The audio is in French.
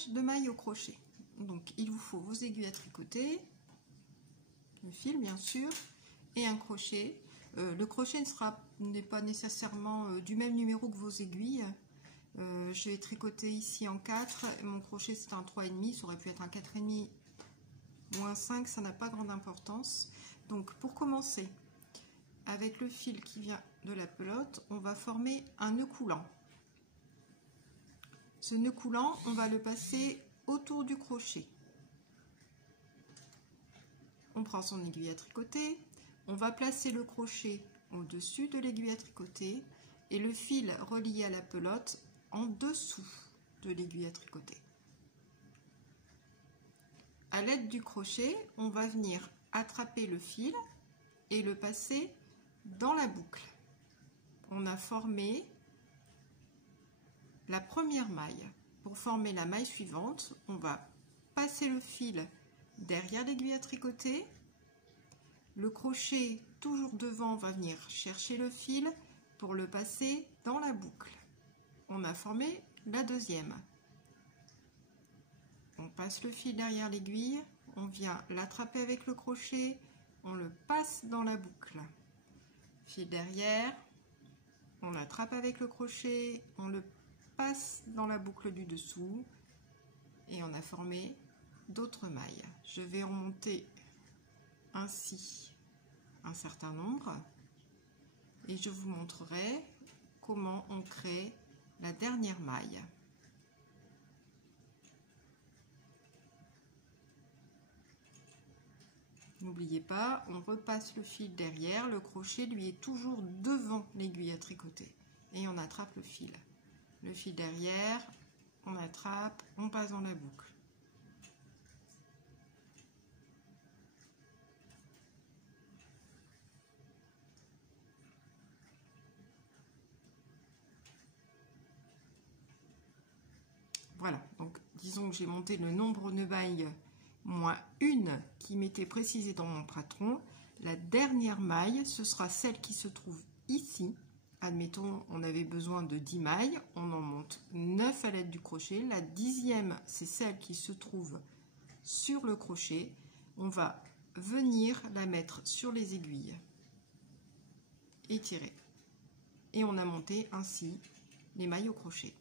montage de mailles au crochet. Donc il vous faut vos aiguilles à tricoter, le fil bien sûr, et un crochet. Le crochet n'est pas nécessairement du même numéro que vos aiguilles. J'ai tricoté ici en 4, mon crochet c'est un 3,5, ça aurait pu être un 4,5 ou un 5, ça n'a pas grande importance. Donc pour commencer, avec le fil qui vient de la pelote, on va former un nœud coulant. Ce nœud coulant, on va le passer autour du crochet. On prend son aiguille à tricoter, on va placer le crochet au-dessus de l'aiguille à tricoter et le fil relié à la pelote en dessous de l'aiguille à tricoter. À l'aide du crochet, on va venir attraper le fil et le passer dans la boucle. On a formé la première maille. Pour former la maille suivante, on va passer le fil derrière l'aiguille à tricoter. Le crochet, toujours devant, va venir chercher le fil pour le passer dans la boucle. On a formé la deuxième. On passe le fil derrière l'aiguille, on vient l'attraper avec le crochet, on le passe dans la boucle. Fil derrière, on l'attrape avec le crochet, on le passe dans la boucle du dessous et on a formé d'autres mailles. Je vais en monter ainsi un certain nombre et je vous montrerai comment on crée la dernière maille. N'oubliez pas, on repasse le fil derrière, le crochet lui est toujours devant l'aiguille à tricoter et on attrape le fil. Le fil derrière, on attrape, on passe dans la boucle. Voilà, donc disons que j'ai monté le nombre de mailles moins une qui m'était précisée dans mon patron. La dernière maille, ce sera celle qui se trouve ici. Admettons, on avait besoin de 10 mailles, on en monte 9 à l'aide du crochet. La 10e, c'est celle qui se trouve sur le crochet. On va venir la mettre sur les aiguilles et tirer. Et on a monté ainsi les mailles au crochet.